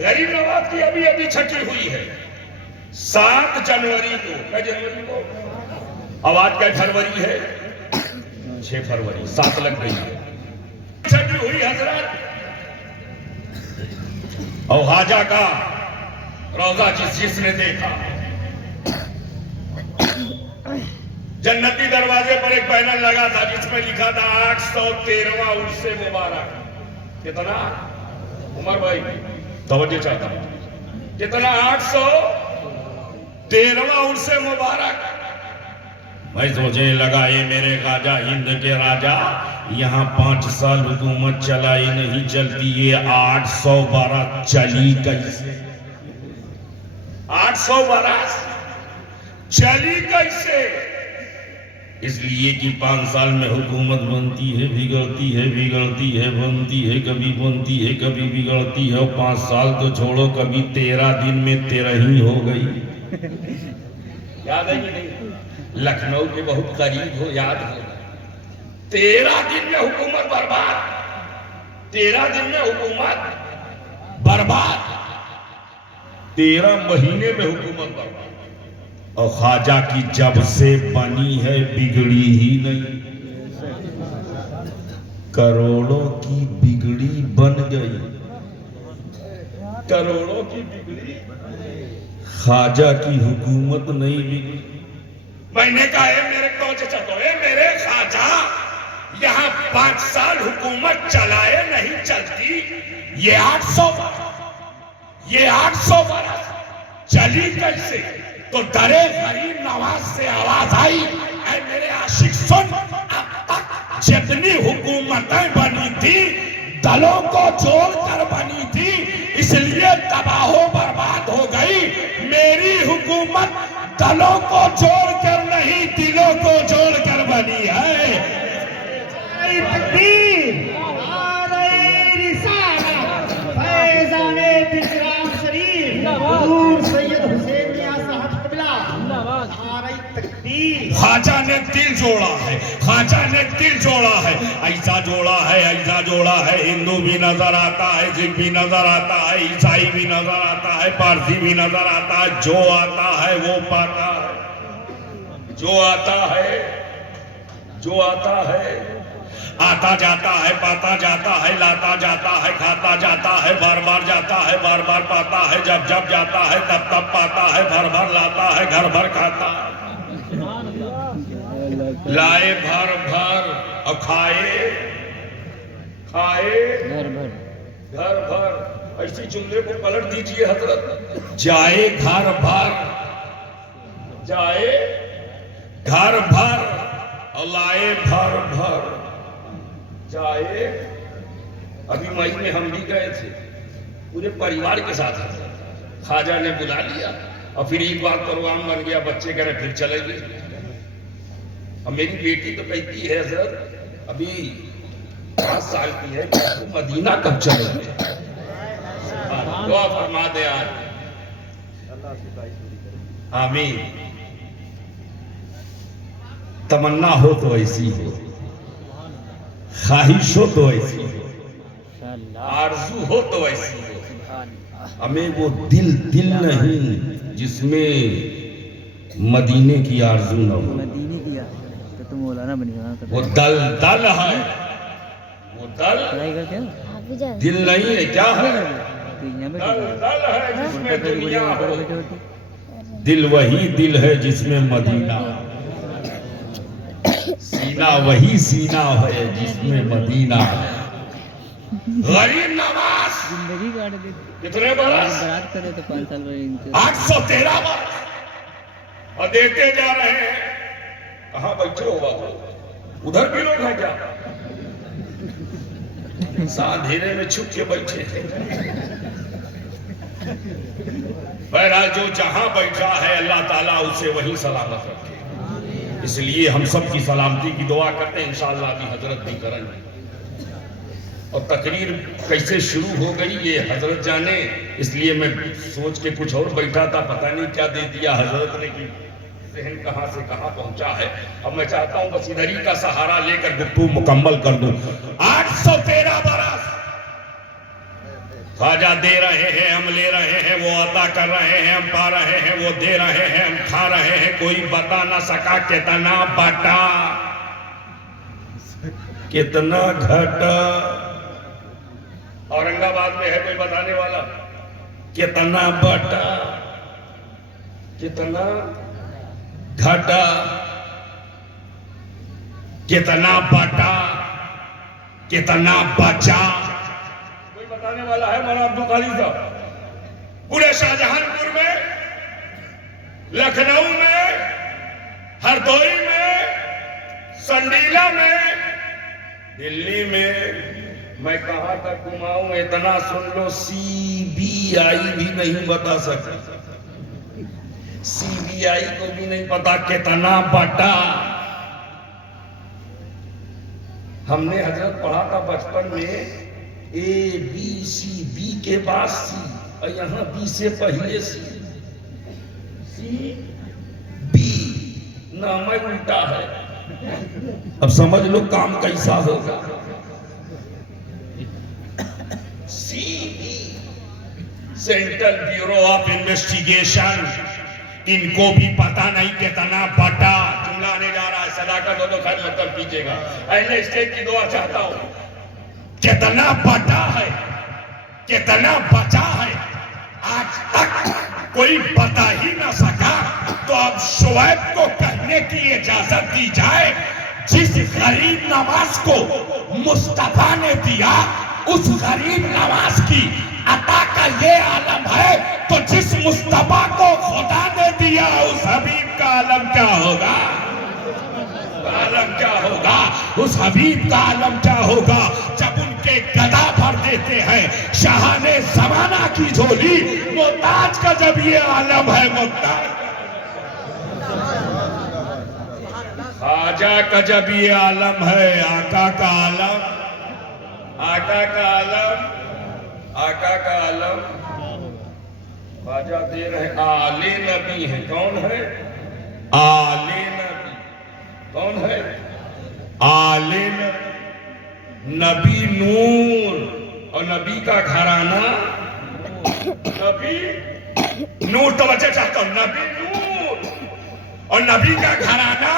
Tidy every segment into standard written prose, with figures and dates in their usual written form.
غریب نواز کی ابھی ابھی چھٹی ہوئی ہے 7 جنوری کو. کیا جنوری کو؟ اب آج کیا فروری ہے؟ 6 فروری. 7 لگ گئی ہے. چھٹی ہوئی حضرت. اور خواجہ کا روضہ جس نے دیکھا جنتی دروازے پر ایک بینر لگا تھا جس میں لکھا تھا 813واں عرس مبارک. کتنا؟ عمر بھائی توجہ چاہتا ہوں. کتنا؟ 813واں عرس مبارک. میں سوچنے لگا یہ میرے خواجہ ہند کے راجہ یہاں 5 سال حکومت چلائی نہیں چلتی، یہ 800 برس چلی کیسے؟ 800 برس چلی کیسے؟ اس لیے کہ 5 سال میں حکومت بنتی ہے، بگڑتی ہے، بگڑتی ہے، بنتی ہے، کبھی بنتی ہے، کبھی بگڑتی ہے. اور 5 سال تو چھوڑو، کبھی 13 دن میں 13 ہی ہو گئی. یاد ہے کہ نہیں؟ لکھنؤ کے بہت قریب ہو، یاد ہو. 13 دن میں حکومت برباد. 13 دن میں حکومت برباد. 13 مہینے میں حکومت برباد. اور خواجہ کی جب سے بنی ہے بگڑی ہی نہیں. کروڑوں کی بگڑی بن گئی، کروڑوں کی بگڑی. خواجہ کی حکومت نہیں بگڑی. میں نے کہا اے میرے کوچے چلو، اے میرے خواجہ یہاں 5 سال حکومت چلائے نہیں چلتی، یہ 800 برس چلی کیسے؟ تو درے غریب نواز سے آواز آئی، اے میرے عاشق سن، اب تک جتنی حکومتیں بنی تھی دلوں کو جوڑ کر بنی تھی، اس لیے تباہ و برباد ہو گئی. میری حکومت دلوں کو جوڑ کر نہیں، دلوں کو جوڑ کر بنی ہے. تکبیر، نعرہ رسالت، فیضان بکرام شریف، حضور سید حسین میاں صاحب قبلہ. نعرہ تکبیر. خواجہ نے دل جوڑا ہے، خواجہ نے دل جوڑا ہے. ایسا جوڑا ہے، ایسا جوڑا ہے. ہندو بھی نظر آتا ہے، سکھ بھی نظر آتا ہے، عیسائی بھی نظر آتا ہے، پارسی بھی نظر آتا ہے. جو آتا ہے وہ پاتا ہے، جو آتا ہے، جو آتا ہے. آتا جاتا ہے، پاتا جاتا ہے، لاتا جاتا ہے، کھاتا جاتا ہے، بار بار جاتا ہے، بار بار پاتا ہے. جب جب جاتا ہے تب تب پاتا ہے، بھر بھر لاتا ہے، گھر بھر کھاتا ہے. لائے بھر بھر اور کھائے گھر بھر. ایسی جملے کو پلٹ دیجئے حضرت. جائے گھر بھر، جائے گھر بھر اور لائے بھر بھر. جائے ابھی مئی میں ہم بھی گئے تھے پورے پریوار کے ساتھ. خواجہ نے بلا لیا اور پھر ایک بار پروگرام بن گیا، بچے کہہ رہے پھر چلے گئے. اب میری بیٹی تو کہتی ہے حضرت ابھی 5 سال کی ہے، مدینہ کب چلے گئے؟ دعا فرما دے آج. آمین. تمنا ہو تو ایسی ہو، خواہش ہو تو ایسی ہو، آرزو ہو تو ایسی ہو. ہمیں وہ دل نہیں جس میں مدینے کی آرزو نہ ہو. وہ دل ہے، وہ دل نہیں ہے. کیا ہے؟ دل ہے جس میں دنیا ہو. دل وہی دل ہے جس میں مدینہ ہو. سینہ وہی سینہ ہے جس میں مدینہ ہے. غریب نواز کتنے برس؟ 813 برس اور دیتے جا رہے ہیں. کہاں بیٹھے ہو بابا؟ ادھر بھی لوگ ہیں کیا؟ اندھیرے میں چھپ کے بیٹھے تھے. بہرحال جو جہاں بیٹھا ہے اللہ تعالیٰ اسے وہی سلامت رکھے. اس لیے ہم سب کی سلامتی کی دعا کرتے ہیں. انشاءاللہ ابھی حضرت بھی کریں گے. اور تقریر کیسے شروع ہو گئی یہ حضرت جانے. اس لیے میں سوچ کے کچھ اور بیٹھا تھا، پتہ نہیں کیا دے دیا حضرت نے کہ ذہن کہاں سے کہاں پہنچا ہے. اب میں چاہتا ہوں بس ادھر ہی کا سہارا لے کر گفتگو مکمل کر دوں. 813 برس خواجہ دے رہے ہیں ہم لے رہے ہیں، وہ عطا کر رہے ہیں ہم پا رہے ہیں، وہ دے رہے ہیں ہم کھا رہے ہیں، کوئی بتا نہ سکا کتنا بٹا کتنا گھٹا۔ اورنگ آباد میں ہے کوئی بتانے والا؟ کتنا بٹا کتنا گھٹا کتنا بٹا کتنا بچا؟ کوئی بتانے والا ہے؟ مولانا عبد القادر صاحب پورے شاہجہان پور میں، لکھنؤ میں، ہردوئی میں، سنڈیلا میں، دلی میں، میں کہاں تک گھماؤں اتنا سن لو، سی بی آئی بھی نہیں بتا سکتا، سی بی آئی کو بھی نہیں پتا کتنا بٹا۔ ہم نے حضرت پڑھا تھا بچپن میں، اے بی سی، بی کے بعد سی، اور یہاں بی سے پہلے سی، سی بی نام الٹا ہے۔ اب سمجھ لو کام کیسا ہوگا۔ C B Central Bureau of Investigation, ان کو بھی پتا نہیں کتنا بٹا۔ جملہ آنے جا رہا ہے، صداقت ہو تو خیر مطلب کیجئے گا، اہل اسٹیٹ کی دعا چاہتا ہوں۔ کتنا بٹا ہے کتنا بچا ہے آج تک کوئی بتا ہی نہ سکا، تو اب شعیب کو کہنے کی اجازت دی جائے، جس غریب نواز کو مصطفیٰ نے دیا، اس غریب نواز کی عطا کا یہ عالم ہے، تو جس مصطفیٰ کو خدا نے دیا، اس حبیب کا عالم کیا ہوگا؟ عالم کیا ہوگا؟ اس حبیب کا عالم کیا ہوگا؟ جب ان کے گدا بھر دیتے ہیں شاہان زمانہ کی جھولی، محتاج کا جب یہ عالم ہے، محتاج خواجہ کا جب یہ عالم ہے، آقا کا عالم، آقا کا عالم، آقا کا عالم۔ خواجہ دے رہے آل نبی ہے، کون ہے؟ آل نبی، کون ہے؟ آل نبی، نبی نور، اور نبی کا گھرانہ نبی نور، توجہ چاہتا ہوں، نبی نور، اور نبی کا گھرانہ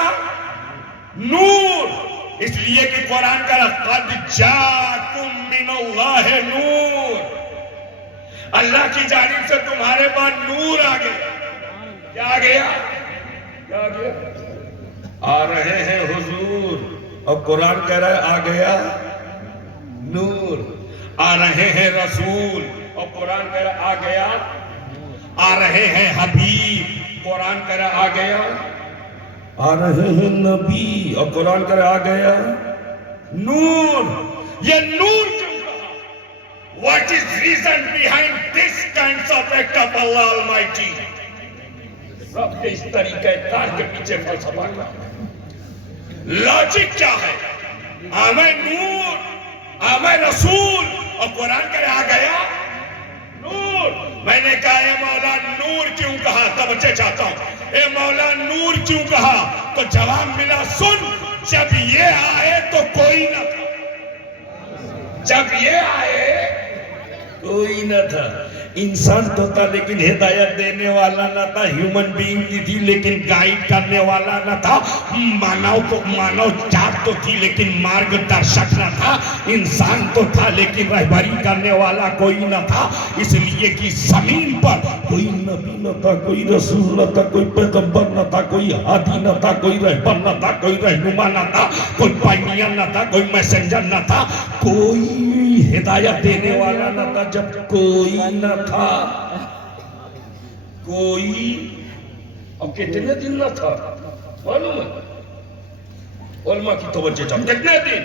نور، اس لیے کہ قرآن کا لقد جاءکم من اللہ نور، اللہ کی جانب سے تمہارے پاس نور آ گیا۔ کیا آ گیا؟ کیا آ گیا؟ آ رہے ہیں حضور، اور قرآن کہہ رہا ہے آ گیا نور۔ آ رہے ہیں رسول، اور قرآن کہہ رہا ہے آ گیا۔ آ رہے ہیں حبیب، قرآن کہہ رہا ہے آ گیا۔ آ رہے ہیں نبی، اور قرآن کہہ رہا ہے آ گیا نور۔ یہ نور کیوں کہا؟ What is reason behind this kinds of act of Allah Almighty؟ رب کے اس طریقہ کار کے پیچھے فلسفہ کا لاجک کیا ہے؟ آمیں نور، آمیں رسول، اور قرآن کہہ رہا آ گیا نور۔ میں نے کہا اے مولا نور کیوں کہا؟ توجہ چاہتا ہوں، اے مولا نور کیوں کہا؟ تو جواب ملا، سن، جب یہ آئے تو کوئی نہ تھا، جب یہ آئے کوئی نہ تھا۔ انسان تو تھا لیکن ہدایت دینے والا نہ تھا، ہیومن بینگ تھی لیکن گائیڈ کرنے والا نہ تھا، مانو جات تو تھی لیکن مارگ درشک نہ تھا، انسان تو تھا لیکن رہبری کرنے والا کوئی نہ تھا، اس لیے کہ زمین پر کوئی نبی نہ تھا، کوئی رسول نہ تھا، کوئی پیغمبر نہ تھا، کوئی ہادی نہ تھا، کوئی رہبر نہ تھا، کوئی رہنما نہ تھا، کوئی پائنیئر نہ تھا، کوئی میسنجر نہ تھا، کوئی ہدایت دینے والا نہ تھا۔ جب کوئی نہ تھا، کوئی، اب کتنے دن نہ تھا معلوم ہے؟ علماء کی توجہ چاہتا ہوں، کتنے دن؟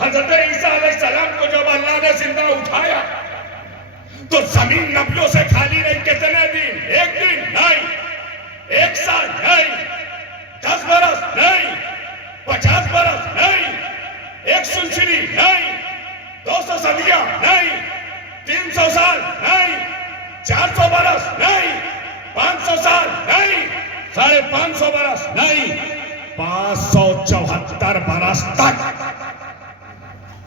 حضرت عیسیٰ علیہ السلام کو جب اللہ نے زندہ اٹھایا تو زمین نبیوں سے خالی رہی، کتنے دن؟ ایک دن نہیں، ایک سال نہیں، 10 برس نہیں، 50 برس نہیں، 1 سنچری نہیں، 200 صدیاں نہیں، 300 سال نہیں، 400 برس نہیں، 500 سال نہیں، 550 برس نہیں، 574 برس تک۔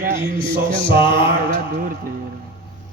360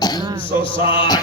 360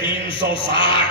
360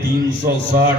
360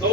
2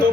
2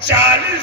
40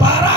12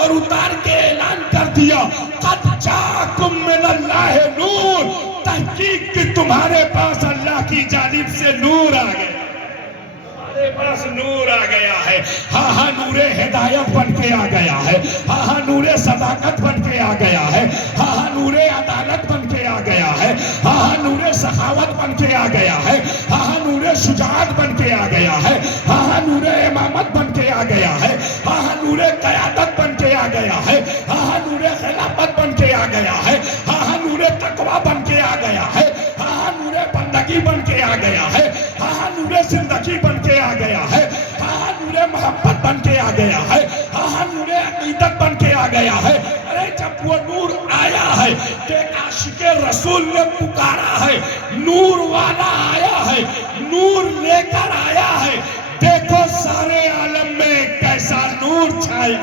اور اتار کے اعلان کر دیا قد جاکم من اللہ نور، تحقیق کہ تمہارے پاس اللہ کی جانب سے نور آ گیا، تمہارے پاس نور آ گیا ہے۔ ہاں ہاں نور ہدایت بن کے آ گیا ہے، ہاں ہاں نور صداقت بن کے آ گیا ہے، ہاں ہاں نور عدالت بن کے آ گیا ہے، ہاں ہاں نور سخاوت بن کے آ گیا ہے، ہاں ہاں نور شجاعت بن کے آ گیا ہے، ہاں ہاں نور امامت بن کے آ گیا ہے، ہاں ہاں نور قیادت بن کے آ گیا ہے، ہاں ہاں نور خلافت بن کے آ گیا ہے، ہاں ہاں نور تقوی بن کے آ گیا ہے، ہاں ہاں نور بندگی بن کے آ گیا ہے، ہاں ہاں نور زندگی بن کے آ گیا ہے، ہاں ہاں نور محبت بن کے آ گیا ہے، ہاں ہاں نور عقیدت بن کے آ گیا ہے۔ ارے جب وہ نور آیا ہے کہ عاشق رسول نے پکارا ہے، نور والا آیا ہے، نور لے کر آیا ہے، دیکھو سارے عالم میں کیسا نور چھایا،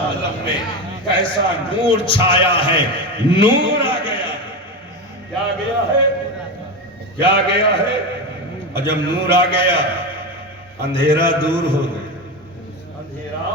عالم میں کیسا نور چھایا ہے، نور آ گیا، کیا گیا ہے، کیا گیا ہے، اور جب نور آ گیا اندھیرا دور ہو گیا، اندھیرا